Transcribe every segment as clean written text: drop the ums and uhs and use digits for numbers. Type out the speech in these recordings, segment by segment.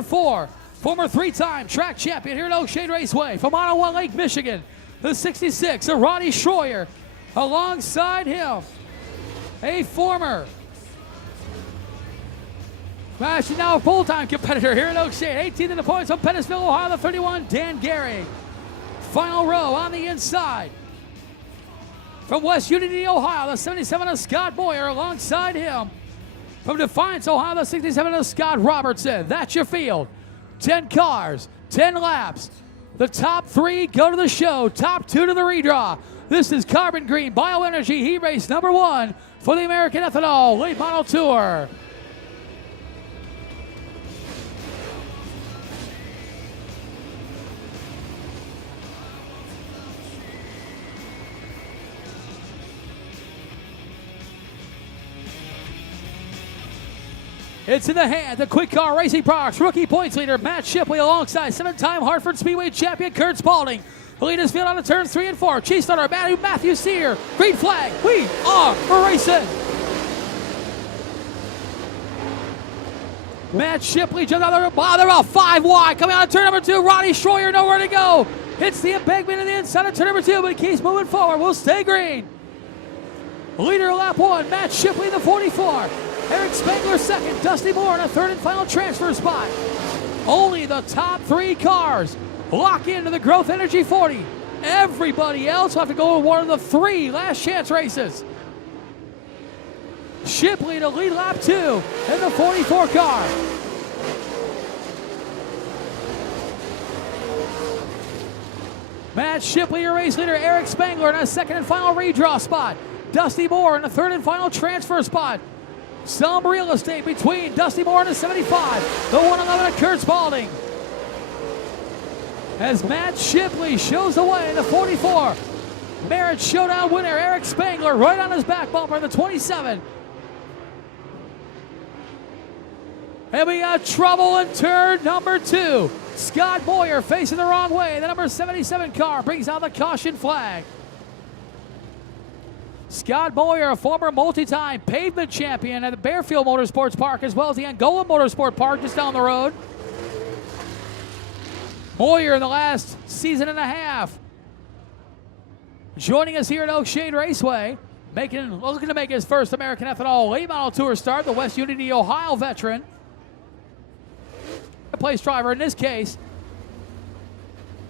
number 4, former 3-time track champion here at Oakshade Raceway from Ottawa Lake, Michigan, the 66, Roddy Schroyer. Alongside him, a former, actually now a full-time competitor here at Oakshade, 18th in the points from Pettisville, Ohio, the 31, Dan Gehring. Final row on the inside. From West Unity, Ohio, the 77 of Scott Boyer. Alongside him, from Defiance, Ohio, the 67 of Scott Robertson. That's your field. 10 cars, 10 laps. The top 3 go to the show, top 2 to the redraw. This is Carbon Green Bioenergy Heat Race number 1 for the American Ethanol Late Model Tour. It's in the hand, the Quick Car Racing Products rookie points leader Matt Shipley alongside 7-time Hartford Speedway champion Kurt Spalding. The lead is field on the turns 3 and 4. Chase starter Matthew Sear. Green flag. We are racing. Matt Shipley jumps out of the they're about 5 wide. Coming out of turn number 2. Roddy Schroyer nowhere to go. Hits the embankment of the inside of turn number 2, but he keeps moving forward. Will stay green. Leader lap 1, Matt Shipley, the 44. Eric Spangler second, Dusty Moore in a third and final transfer spot. Only the top 3 cars lock into the Growth Energy 40. Everybody else will have to go to one of the 3 last chance races. Shipley to lead lap 2 in the 44 car. Matt Shipley, your race leader. Eric Spangler in a second and final redraw spot. Dusty Moore in a third and final transfer spot. Some real estate between Dusty Moore and the 75. The 111 of Kurt Spalding. As Matt Shipley shows the way in the 44. Marriage Showdown winner Eric Spangler right on his back bumper in the 27. And we got trouble in turn number 2. Scott Boyer facing the wrong way. The number 77 car brings out the caution flag. Scott Boyer, a former multi-time pavement champion at the Bearfield Motorsports Park as well as the Angola Motorsport Park just down the road. Boyer in the last season and a half joining us here at Oakshade Raceway, looking to make his first American Ethanol Late Model Tour start, the West Unity, Ohio veteran. Place driver in this case,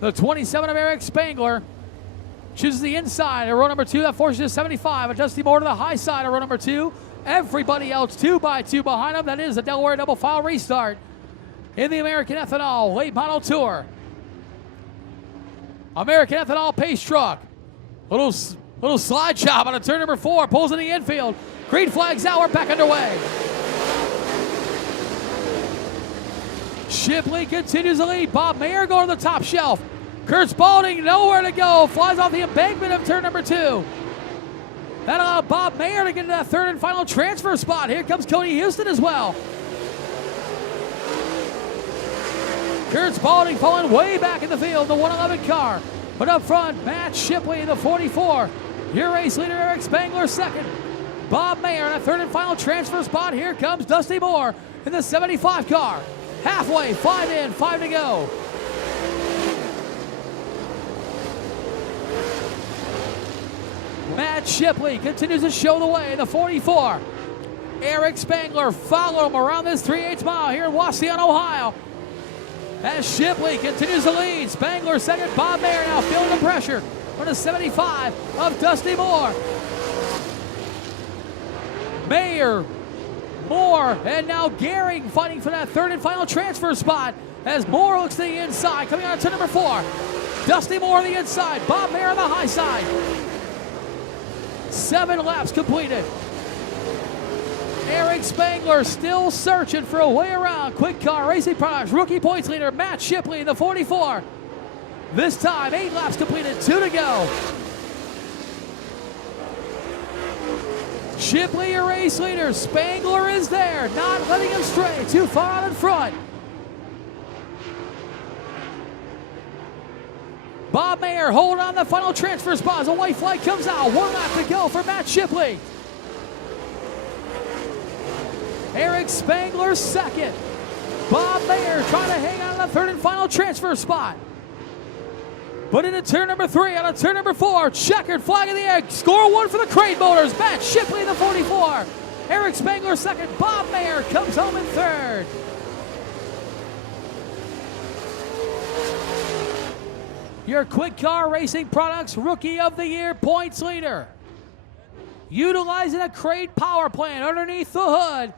the 27 of Eric Spangler. Chooses the inside of row number 2. That forces a 75. Dusty Moore to the high side of row number 2. Everybody else 2 by 2 behind him. That is a Delaware double file restart in the American Ethanol Late Model Tour. American Ethanol pace truck. Little slide chop on a turn number 4. Pulls in the infield. Green flag's out. We're back underway. Shipley continues the lead. Bob Mayer going to the top shelf. Kurt Spalding nowhere to go. Flies off the embankment of turn number 2. That allowed Bob Mayer to get into that third and final transfer spot. Here comes Cody Houston as well. Kurt Spalding falling way back in the field, the 111 car. But up front, Matt Shipley, the 44. Your race leader, Eric Spangler, second. Bob Mayer in a third and final transfer spot. Here comes Dusty Moore in the 75 car. Halfway, 5 in, 5 to go. Matt Shipley continues to show the way in the 44. Eric Spangler followed him around this 3/8 mile here in Wauseon, Ohio. As Shipley continues to lead. Spangler second. Bob Mayer now feeling the pressure from the 75 of Dusty Moore. Mayer, Moore, and now Gehring fighting for that third and final transfer spot as Moore looks to the inside. Coming out to number 4. Dusty Moore on the inside. Bob Mayer on the high side. 7 laps completed. Eric Spangler still searching for a way around. Quick Car Racing Products rookie points leader Matt Shipley in the 44. This time 8 laps completed, 2 to go. Shipley, your race leader. Spangler is there, not letting him stray too far out in front. Bob Mayer holding on the final transfer spot as a white flag comes out. 1 lap to go for Matt Shipley. Eric Spangler second. Bob Mayer trying to hang on to the third and final transfer spot. But into turn number 3, out of turn number 4, checkered flag in the air. Score 1 for the Crane Motors. Matt Shipley in the 44. Eric Spangler second. Bob Mayer comes home in third. Your Quick Car Racing Products Rookie of the Year points leader. Utilizing a crate power plant underneath the hood.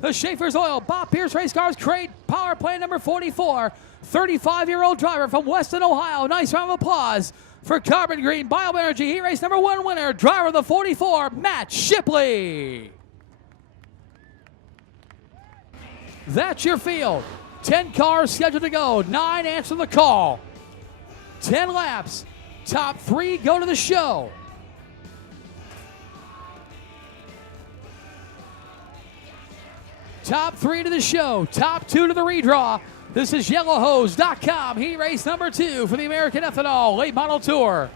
The Schaefer's Oil Bob Pierce Race Cars crate power plant number 44. 35-year-old driver from Weston, Ohio. Nice round of applause for Carbon Green Bioenergy Heat Race number 1 winner, driver of the 44, Matt Shipley. That's your field. 10 cars scheduled to go. 9 answer the call. 10 laps. Top 3 go to the show. Top 3 to the show. Top 2 to the redraw. This is YellowHose.com Heat Race number 2 for the American Ethanol Late Model Tour.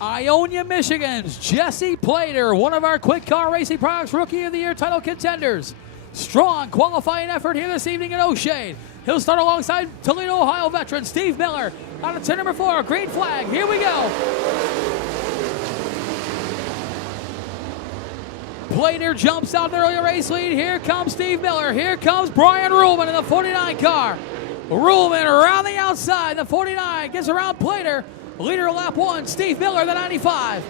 Ionia, Michigan's Jesse Plater, one of our Quick Car Racing Products Rookie of the Year title contenders. Strong qualifying effort here this evening at Oakshade. He'll start alongside Toledo, Ohio veteran Steve Miller. On to turn number 4, green flag. Here we go. Plater jumps out the early race lead. Here comes Steve Miller. Here comes Brian Ruhlman in the 49 car. Ruhlman around the outside. The 49 gets around Plater. Leader of lap 1, Steve Miller, the 95.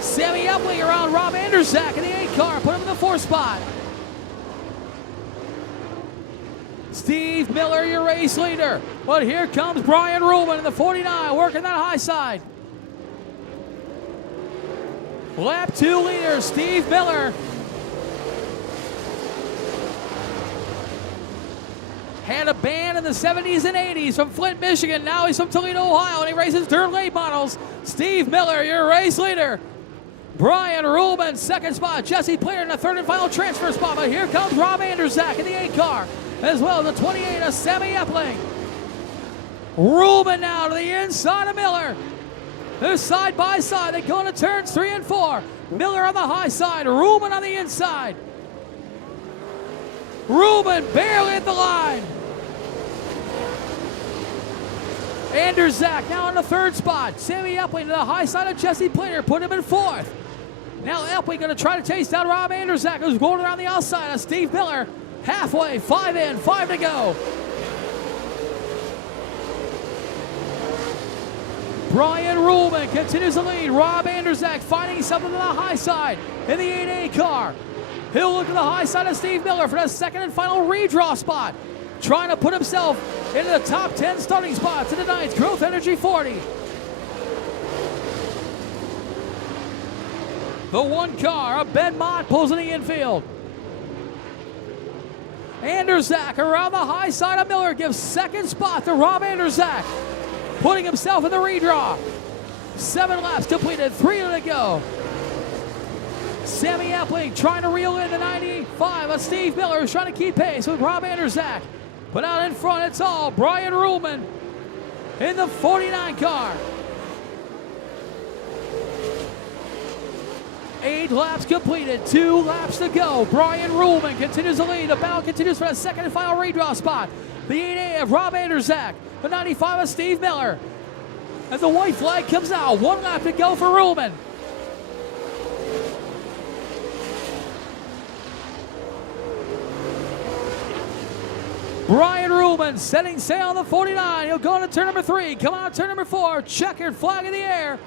Sammy Epling around Rob Anderzak in the 8 car. Put him in the 4 spot. Steve Miller, your race leader. But here comes Brian Ruhlman in the 49, working that high side. Lap 2 leader, Steve Miller. Had a band in the 70s and 80s from Flint, Michigan. Now he's from Toledo, Ohio, and he races dirt late models. Steve Miller, your race leader. Brian Ruhlman, 2nd spot. Jesse Plater in the 3rd and final transfer spot. But here comes Rob Anderzak in the 8 car. As well as the 28 of Sammy Epling. Ruhlman now to the inside of Miller. They're side by side. They go into turns 3 and 4. Miller on the high side. Ruhlman on the inside. Ruhlman barely at the line. Anderzak now in the 3rd spot. Sammy Epling to the high side of Jesse Plater. Put him in 4th. Now Epling going to try to chase down Rob Anderzak, who's going around the outside of Steve Miller. Halfway, 5 in, 5 to go. Brian Ruhlman continues the lead. Rob Anderzak finding something to the high side in the 8A car. He'll look to the high side of Steve Miller for the 2nd and final redraw spot. Trying to put himself into the top 10 starting spots in the 9th Growth Energy 40. The 1 car of Ben Mott pulls in the infield. Anderzak around the high side of Miller gives 2nd spot to Rob Anderzak, putting himself in the redraw. 7 laps completed, 3 to go. Sammy Epling trying to reel in the 95 of Steve Miller, who's trying to keep pace with Rob Anderzak. But out in front, it's all Brian Ruhlman in the 49 car. 8 laps completed, 2 laps to go. Brian Ruhlman continues the lead. The battle continues for the 2nd and final redraw spot. The 8A of Rob Anderzak, the 95 of Steve Miller. As the white flag comes out, 1 lap to go for Ruhlman. Brian Ruhlman setting sail on the 49. He'll go into turn number 3. Come out turn number 4. Checkered flag in the air.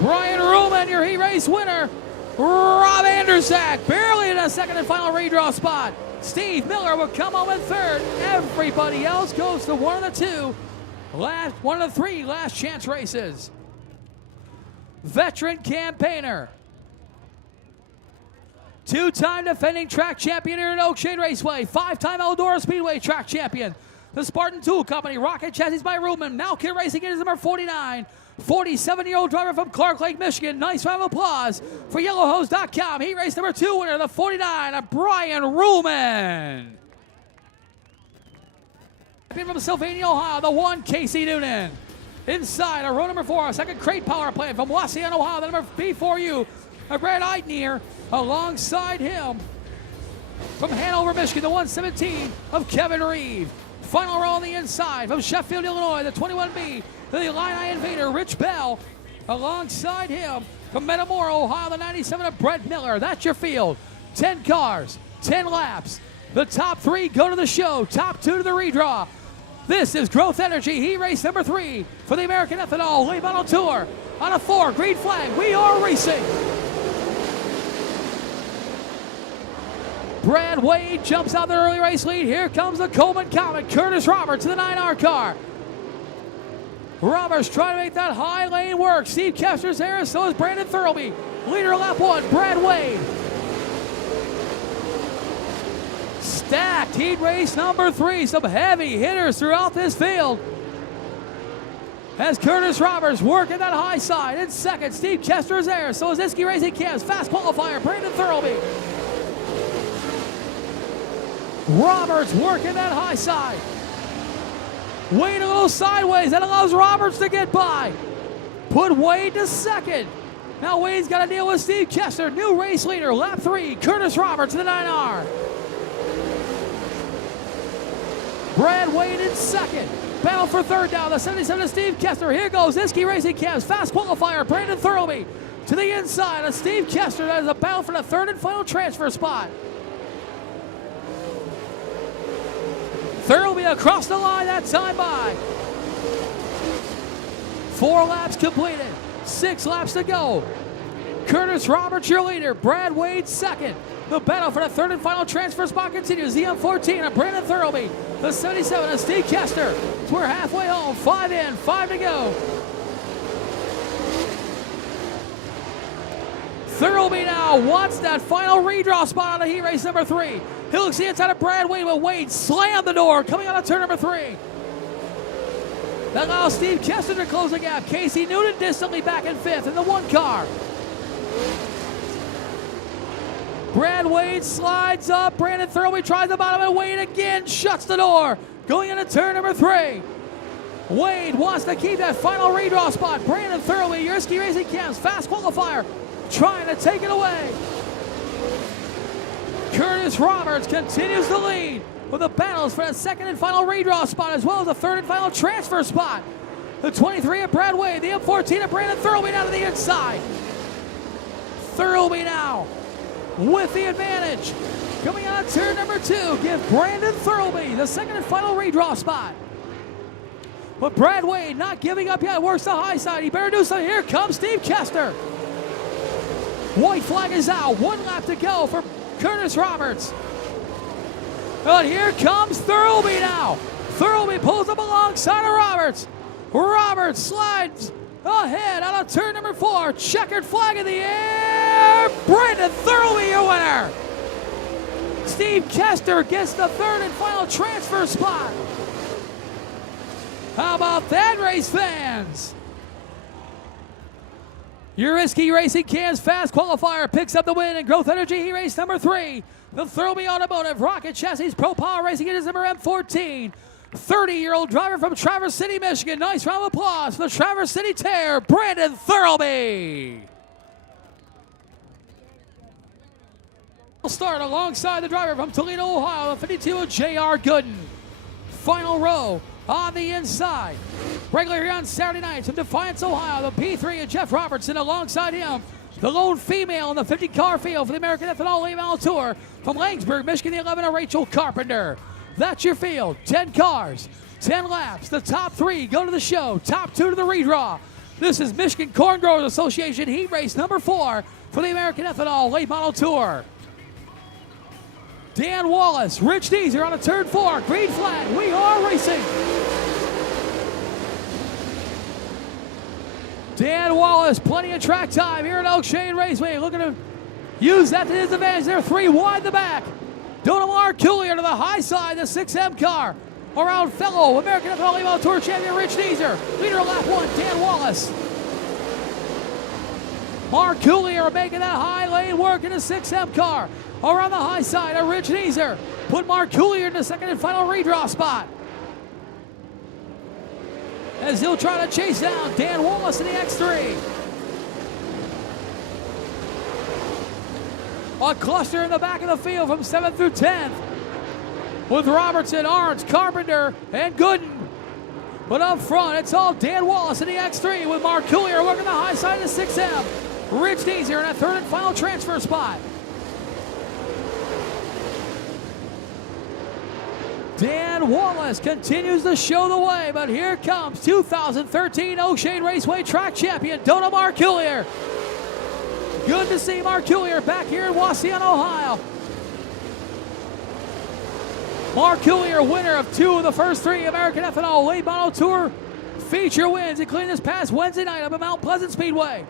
Brian Ruhlman, your heat race winner. Rob Anderzak, barely in a 2nd and final redraw spot. Steve Miller will come home in 3rd. Everybody else goes to 1 of the 2. One of the 3 last chance races. Veteran campaigner. 2-time defending track champion here at Oakshade Raceway. 5-time Eldora Speedway track champion. The Spartan Tool Company, Rocket Chassis by Ruhlman. Malkin Racing is number 49. 47-year-old driver from Clark Lake, Michigan. Nice round of applause for YellowHose.com. Heat race number 2 winner, the 49 of Brian Ruhlman. From Sylvania, Ohio, the 1, Casey Noonan. Inside, a row number 4, a second crate power play from Wauseon, Ohio, the number B4U, Brad Eidnier. Alongside him, from Hanover, Michigan, the 117 of Kevin Reeve. Final row on the inside from Sheffield, Illinois, the 21B, the Illini Invader, Rich Bell. Alongside him, from Metamora, Ohio, the 97 of Brett Miller. That's your field. 10 cars, 10 laps. The top 3 go to the show, top 2 to the redraw. This is Growth Energy Heat Race number 3 for the American Ethanol Late Model Tour. On a 4, green flag, we are racing. Brad Wade jumps out the early race lead. Here comes the Coleman Comet, Curtis Roberts in the 9R car. Roberts trying to make that high lane work. Steve Kester's there, so is Brandon Thurlby. Leader lap 1, Brad Wade. Stacked heat race number 3. Some heavy hitters throughout this field. As Curtis Roberts working that high side. In second, Steve Kester is there, so is Iski Racing Cam's fast qualifier, Brandon Thurlby. Roberts working that high side. Wade a little sideways. That allows Roberts to get by. Put Wade to second. Now Wade's got to deal with Steve Kester. New race leader, lap 3. Curtis Roberts in the 9R. Brad Wade in second. Battle for third down. The 77 of Steve Kester. Here goes Iski Racing Cam's fast qualifier, Brandon Thurlby. To the inside of Steve Kester. That is a battle for the third and final transfer spot. Thurlby across the line that time by. 4 laps completed. 6 laps to go. Curtis Roberts, your leader. Brad Wade, second. The battle for the third and final transfer spot continues. The M14 of Brandon Thurlby. The 77 of Steve Kester. We're halfway home. 5 in, 5 to go. Thurlby now wants that final redraw spot on the heat race number 3. He looks the inside of Brad Wade, but Wade slammed the door coming out of turn number 3. That allows Steve Kester to close the gap. Casey Noonan distantly back in 5th in the 1 car. Brad Wade slides up. Brandon Thurlby tries the bottom, and Wade again shuts the door. Going into turn number 3. Wade wants to keep that final redraw spot. Brandon Thurlby, your Iski Racing Cam's fast qualifier, trying to take it away. Curtis Roberts continues to lead with the battles for the second and final redraw spot, as well as the third and final transfer spot. The 23 of Brad Wade, the M14 of Brandon Thurlby down to the inside. Thurlby now with the advantage. Coming out of turn number 2, give Brandon Thurlby the second and final redraw spot. But Brad Wade not giving up yet, works the high side. He better do something. Here comes Steve Kester. White flag is out. 1 lap to go for Curtis Roberts. But here comes Thurlby now. Thurlby pulls up alongside of Roberts. Roberts slides ahead out of turn number 4. Checkered flag in the air. Brandon Thurlby, your winner. Steve Kester gets the third and final transfer spot. How about that, race fans? Your Iski Racing Cam's fast qualifier picks up the win in Growth Energy Heat Race number 3. The Thurlby Automotive Rocket Chassis Pro Power Racing is number M14. 30-year-old driver from Traverse City, Michigan. Nice round of applause for the Traverse City Tear, Brandon Thurlby. We'll start alongside the driver from Toledo, Ohio, the 52 of J.R. Gooden. Final row on the inside. Regular here on Saturday nights from Defiance, Ohio, the P3 of Jeff Robertson. Alongside him, the lone female in the 50-car field for the American Ethanol Late Model Tour from Langsburg, Michigan, the 11 of Rachel Carpenter. That's your field. 10 cars, 10 laps. The top 3 go to the show. Top 2 to the redraw. This is Michigan Corn Growers Association Heat Race number 4 for the American Ethanol Late Model Tour. Dan Wallace, Rich Deezer on a turn 4. Green flag. We are racing. Dan Wallace, plenty of track time here at Oakshade Raceway. Looking to use that to his advantage. They're 3 wide the back. Donamar Coolier to the high side, the 6M car. Around fellow American Ethanol Late Model Tour champion Rich Deezer. Leader of lap 1, Dan Wallace. Mark Coolier making that high lane work in a 6M car. Around the high side of Rich Deezer. Put Mark Coolier in the second and final redraw spot. as he'll try to chase down Dan Wallace in the X3. A cluster in the back of the field from 7th through 10th with Robertson, Arns, Carpenter, and Gooden. But up front, it's all Dan Wallace in the X3 with Mark Coulier working the high side of the 6M. Rich Deezer in a third and final transfer spot. Dan Wallace continues to show the way, but here comes 2013 Oakshade Raceway track champion, Dona Mark Coulier. Good to see Mark Coulier back here in Wauseon, Ohio. Mark Coulier, winner of 2 of the first 3 American Ethanol Late Model Tour feature wins, including this past Wednesday night up at Mount Pleasant Speedway.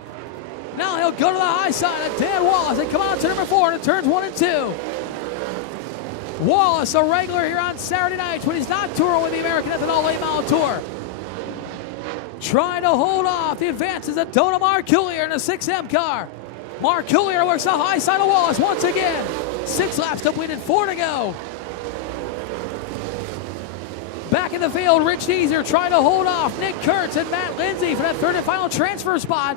Now he'll go to the high side of Dan Wallace and come on to number 4 to turns 1 and 2. Wallace, a regular here on Saturday nights when he's not touring with the American Ethanol Late Model Tour. Trying to hold off the advances of Dona Mark Coulier in a 6M car. Mark Coulier works the high side of Wallace once again. 6 laps completed, 4 to go. Back in the field, Rich Deezer trying to hold off Nick Kurtz and Matt Lindsay for that third and final transfer spot.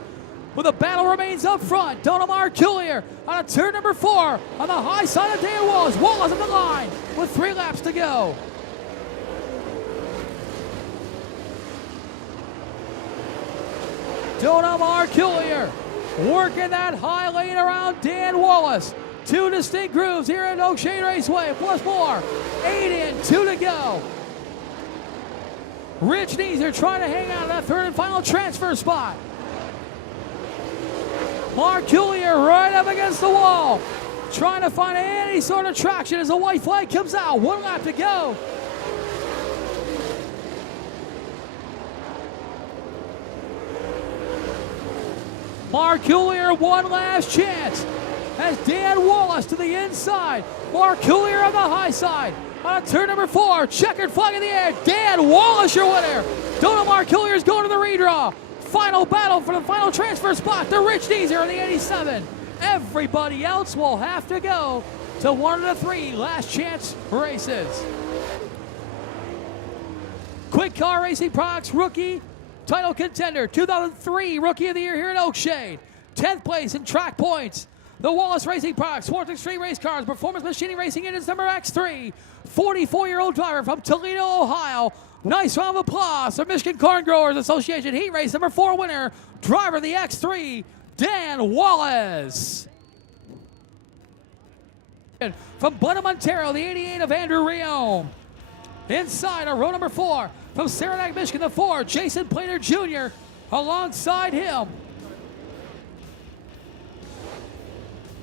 But the battle remains up front. Dona Mark Coulier on a turn number 4 on the high side of Dan Wallace. Wallace at the line with 3 laps to go. Dona Mark Coulier working that high lane around Dan Wallace. 2 distinct grooves here at Oakshade Raceway, plus more. 8 in, 2 to go. Rich Deezer trying to hang out of that third and final transfer spot. Mark Coulier right up against the wall, trying to find any sort of traction as the white flag comes out. 1 lap to go. Mark Coulier, one last chance as Dan Wallace to the inside. Mark Coulier on the high side. On turn number 4, checkered flag in the air. Dan Wallace, your winner. Dona Mark Coulier is going to the redraw. Final battle for the final transfer spot to Rich Deezer in the 87. Everybody else will have to go to 1 of the 3 last chance races. Quick Car Racing Products rookie title contender, 2003 Rookie of the Year here at Oakshade. 10th place in track points. The Wallace Racing Products, Sports Extreme Race Cars, Performance Machining Racing Engines number X3. 44-year-old driver from Toledo, Ohio. Nice round of applause for Michigan Corn Growers Association Heat Race number 4 winner, driver of the X3, Dan Wallace. From Bunham, Ontario, the 88 of Andrew Riome. Inside on row number 4, from Saranac, Michigan, the 4, Jason Plater Jr. alongside him.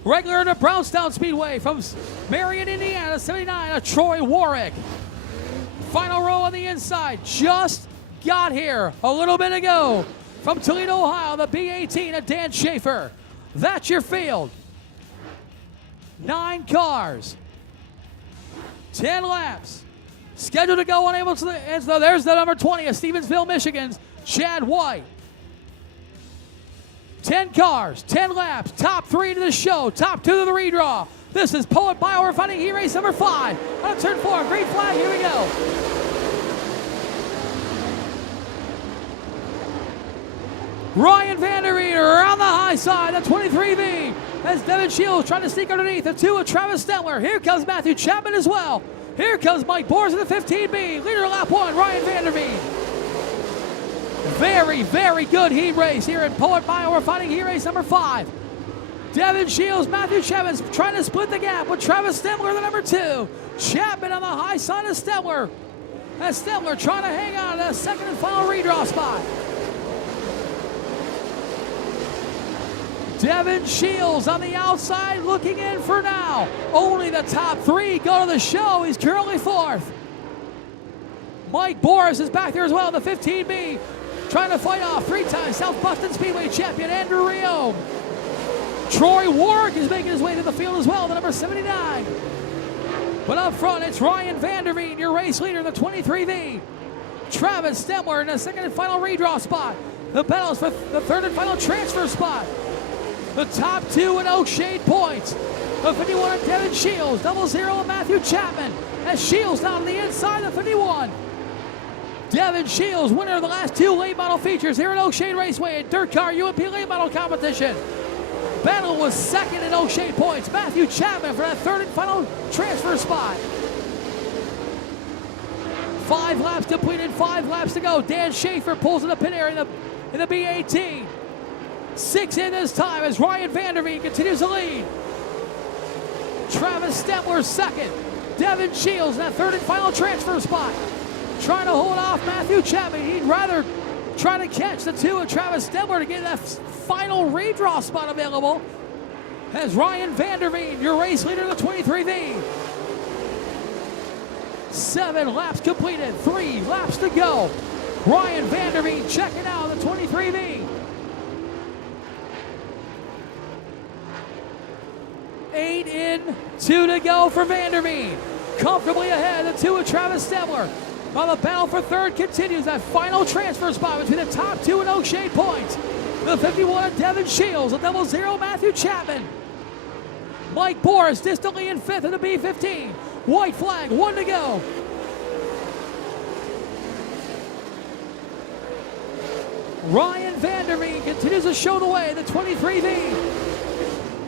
Regular in the Brownstown Speedway from Marion, Indiana, 79 of Troy Warwick. Final row on the inside, just got here a little bit ago. From Toledo, Ohio, the B18 of Dan Schaefer. That's your field. 9 cars, 10 laps. Scheduled to go unable to the end. So there's the number 20 of Stevensville, Michigan's Chad White. 10 cars, 10 laps, top 3 to the show, top 2 to the redraw. This is Poet Biorefining Heat Race number 5. On turn 4, green flag, here we go. Ryan Vanderveen around the high side, the 23V. As Devin Shields trying to sneak underneath the 2 of Travis Stemler. Here comes Matthew Chapman as well. Here comes Mike Bors in the 15B. Leader lap 1, Ryan Vanderveen. Very, very good heat race here at Poet Biorefining Heat Race number 5. Devin Shields, Matthew Chapman trying to split the gap with Travis Stemler, the number 2. Chapman on the high side of Stemler. As Stemler trying to hang on to the second and final redraw spot. Devin Shields on the outside looking in for now. Only the top 3 go to the show. He's currently 4th. Mike Boris is back there as well, the 15B. Trying to fight off 3-time South Boston Speedway champion Andrew Riome. Troy Warwick is making his way to the field as well, the number 79. But up front, it's Ryan Vanderveen, your race leader, the 23V. Travis Stemler in the second and final redraw spot. The battles for the third and final transfer spot. The top 2 in Oakshade points. The 51 of Devin Shields, 00 of Matthew Chapman. As Shields down on the inside of 51. Devin Shields, winner of the last two late model features here at Oakshade Raceway and Dirt Car UMP late model competition. Battle was second in Oakshade points. Matthew Chapman for that third and final transfer spot. 5 laps completed, 5 laps to go. Dan Schaefer pulls in the pit area in the B18. 6 in this time as Ryan Vanderveen continues to lead. Travis Stempler second. Devin Shields in that third and final transfer spot. Trying to hold off Matthew Chapman. He'd rather try to catch the 2 of Travis Stempler to get that final redraw spot available. As Ryan Vanderveen, your race leader in the 23V. 7 laps completed, 3 laps to go. Ryan Vanderveen checking out the 23V. 8 in, 2 to go for Vanderveen. Comfortably ahead, the 2 of Travis Stempler. While the battle for third continues, that final transfer spot between the top 2 in Oakshade points. The 51 of Devin Shields, the 00 Matthew Chapman. Mike Boris distantly in 5th in the B15. White flag, 1 to go. Ryan Vanderveen continues to show the way, the 23V.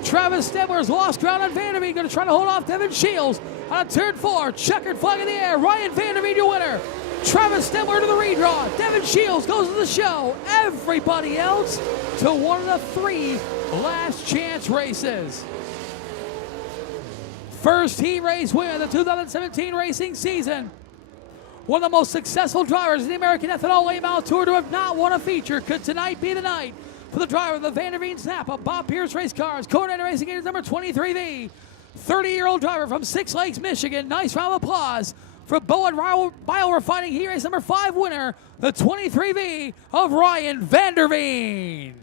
Travis Stempler's lost ground on Vanderveen, going to try to hold off Devin Shields on turn 4. Checkered flag in the air. Ryan Vanderveen, your winner. Travis Stempler to the redraw. Devin Shields goes to the show. Everybody else to one of the 3 last chance races. First heat race win of the 2017 racing season. One of the most successful drivers in the American Ethanol Late Model Tour to have not won a feature. Could tonight be the night for the driver of the Vanderveen Snappa Bob Pierce Race Cars, coordinator racing is number 23V. 30-year-old driver from Six Lakes, Michigan. Nice round of applause for Bowen Biorefining Heat Race number 5 winner, the 23V of Ryan Vanderveen.